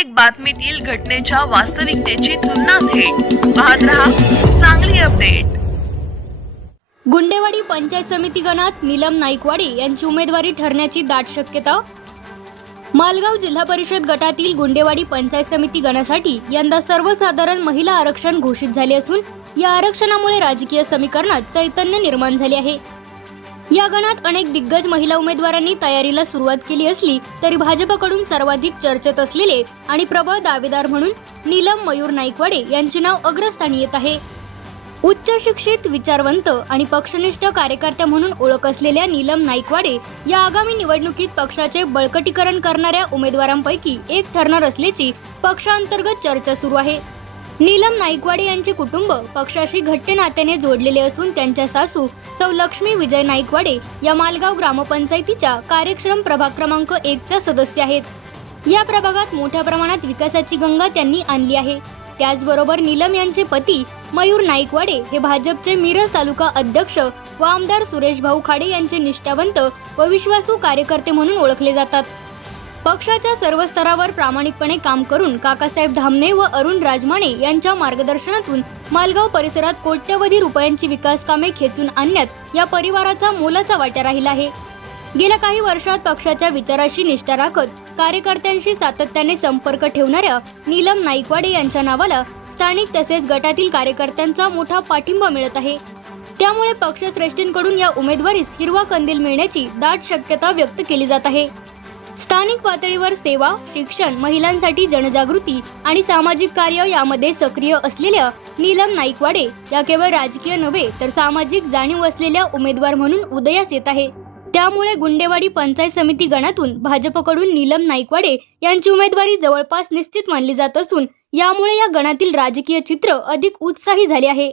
प्रत्येक बातमीतील घटनेच्या वास्तविकतेची तुलना थेट. पाहत रहा चांगली अपडेट. गुंडेवाडी पंचायत समिती गणात नीलम नाईकवाडे यांची उमेदवारी ठरण्याची दाट शक्यता. मालगाव जिल्हा परिषद गटातील गुंडेवाडी पंचायत समिती गणासाठी यंदा सर्वसाधारण महिला आरक्षण घोषित झाले असून या आरक्षणामुळे राजकीय समीकरणात चैतन्य निर्माण झाले आहे. या गणात अनेक दिग्गज महिला उमेदवारांनी तयारीला सुरुवात केली असली तरी भाजपकडून सर्वाधिक चर्चेत असलेले आणि प्रबळ दावेदार म्हणून नीलम मयूर नाईकवाडे यांचे नाव अग्रस्थानी येत आहे. उच्च शिक्षित विचारवंत आणि पक्षनिष्ठ कार्यकर्त्या म्हणून ओळख असलेल्या नीलम नाईकवाडे या आगामी निवडणुकीत पक्षाचे बळकटीकरण करणाऱ्या उमेदवारांपैकी एक ठरणार असल्याची पक्षांतर्गत चर्चा सुरू आहे. नीलम नाईकवाडे यांचे कुटुंब पक्षाशी घट्ट नात्याने जोडलेले असून त्यांच्या सासू सौ लक्ष्मी विजय नाईकवाडे या मालगाव ग्रामपंचायतीच्या कार्यक्षम प्रभाग क्रमांक एकच्या सदस्य आहेत. या प्रभागात मोठ्या प्रमाणात विकासाची गंगा त्यांनी आणली आहे. त्याचबरोबर नीलम यांचे पती मयूर नाईकवाडे हे भाजपचे मिरज तालुका अध्यक्ष व आमदार सुरेश भाऊ खाडे यांचे निष्ठावंत व विश्वासू कार्यकर्ते म्हणून ओळखले जातात. पक्षाच्या सर्व स्तरावर प्रामाणिकपणे काम करून काकासाहेब धामणे व अरुण राजमाने यांच्या मार्गदर्शनातून मालगाव परिसरात कोट्यवधी रुपयांची विकास कामे खेचून आणण्यात या परिवाराचा मोलाचा वाटा राहिला आहे. गेल्या काही वर्षात पक्षाच्या विचाराशी निष्ठा राखत कार्यकर्त्यांशी सातत्याने संपर्क ठेवणाऱ्या नीलम नाईकवाडे यांच्या नावाला स्थानिक तसेच गटातील कार्यकर्त्यांचा मोठा पाठिंबा मिळत आहे. त्यामुळे पक्षश्रेष्ठींकडून या उमेदवारीस हिरवा कंदील मिळण्याची दाट शक्यता व्यक्त केली जात आहे. स्थानिक पातळीवर सेवा शिक्षण महिलांसाठी जनजागृती आणि सामाजिक कार्य यामध्ये सक्रिय असलेल्या नीलम नाईकवाडे या केवळ राजकीय नव्हे तर सामाजिक जाणीव असलेल्या उमेदवार म्हणून उदयास येत आहे. त्यामुळे गुंडेवाडी पंचायत समिती गणातून भाजपकडून नीलम नाईकवाडे यांची उमेदवारी जवळपास निश्चित मानली जात असून यामुळे या गणातील राजकीय चित्र अधिक उत्साही झाले आहे.